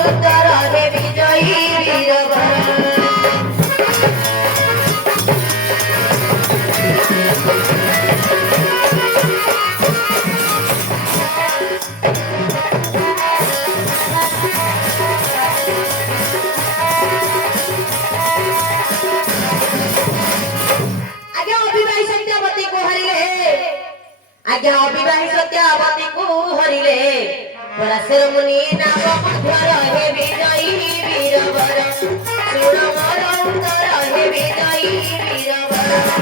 ଉତ୍ତର ହେ ବିଜୟୀ ବୀରବର आज्ञा अविवाही सत्यावती को हरिले पराशर मुनि नाम मध्वर हे विजयी वीरवर सुर मोर उत्तर हे विजयी वीरवर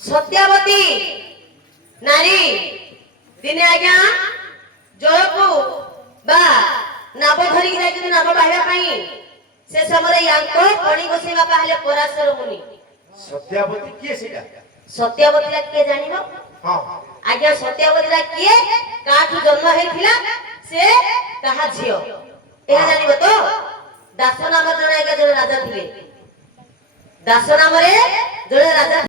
सत्यावती नारी दिने आज्ञा जल को बा नाव धरी जाय नाव बाहिरा पाई से समय यांको पणी गोसेवा कहले पराशर मुनि सत्यावती किए सेटा सत्यावती ला के जानिबो हां आज्ञा सत्यावती ला के काठू जन्म हेथिला से कहा झियो एहा जानिबो तो दास नाम जने आज्ञा जने राजा थिले दास नाम रे जने राजा